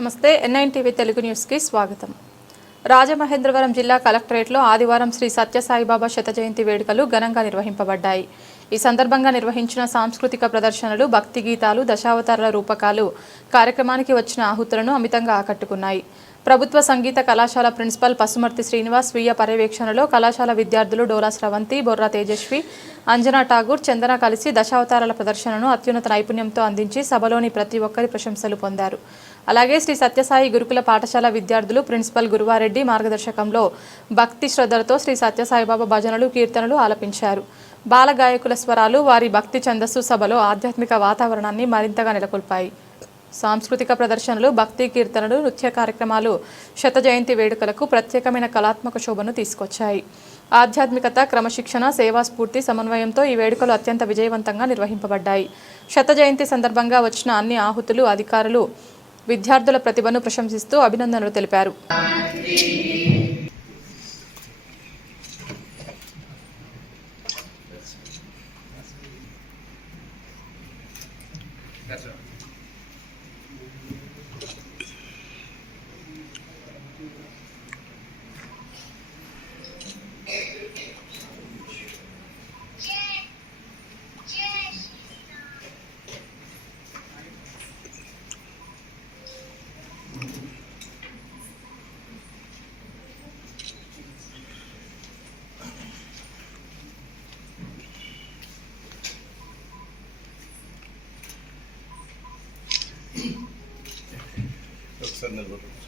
నమస్తే NIN TV Telugu న్యూస్కి స్వాగతం. రాజమహేంద్రవరం జిల్లా కలెక్టరేట్లో ఆదివారం శ్రీ సత్యసాయిబాబా శత జయంతి వేడుకలు ఘనంగా నిర్వహింపబడ్డాయి. ఈ సందర్భంగా నిర్వహించిన సాంస్కృతిక ప్రదర్శనలు భక్తి గీతాలు దశావతారాల రూపకాలు కార్యక్రమానికి వచ్చిన ఆహుతులను అమితంగా ఆకట్టుకున్నాయి. ప్రభుత్వ సంగీత కళాశాల ప్రిన్సిపల్ పసుమర్తి శ్రీనివాస్ స్వీయ పర్యవేక్షణలో కళాశాల విద్యార్థులు డోలా స్రవంతి బొర్రా తేజస్వి అంజనా ఠాగూర్ చందన కలిసి దశావతారాల ప్రదర్శనను అత్యున్నత నైపుణ్యంతో అందించి సభలోని ప్రతి ఒక్కరి ప్రశంసలు పొందారు. అలాగే శ్రీ సత్యసాయి గురుకుల పాఠశాల విద్యార్థులు ప్రిన్సిపల్ గురువారెడ్డి మార్గదర్శకంలో భక్తి శ్రద్ధలతో శ్రీ సత్యసాయిబాబా భజనలు కీర్తనలు ఆలపించారు. బాలగాయకుల స్వరాలు వారి భక్తి ఛందస్సు సభలో ఆధ్యాత్మిక వాతావరణాన్ని మరింతగా నెలకొల్పాయి. సాంస్కృతిక ప్రదర్శనలు భక్తి కీర్తనలు నృత్య కార్యక్రమాలు శత జయంతి వేడుకలకు ప్రత్యేకమైన కళాత్మక శోభను తీసుకొచ్చాయి. ఆధ్యాత్మికత క్రమశిక్షణ సేవా స్ఫూర్తి సమన్వయంతో ఈ వేడుకలు అత్యంత విజయవంతంగా నిర్వహింపబడ్డాయి. శత జయంతి సందర్భంగా వచ్చిన అన్ని ఆహుతులు అధికారులు విద్యార్థుల ప్రతిభను ప్రశంసిస్తూ అభినందనలు తెలిపారు. ಸಂದರ್ಭಗಳು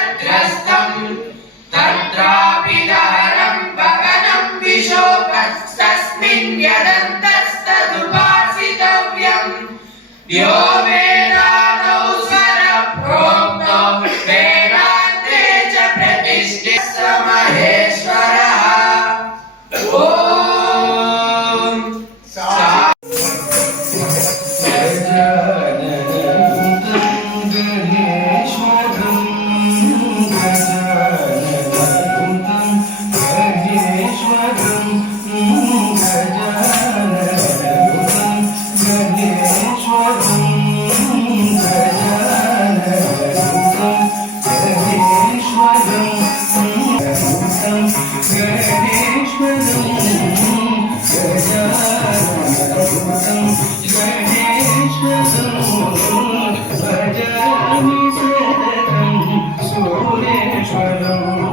I'm Extra maestra. I know.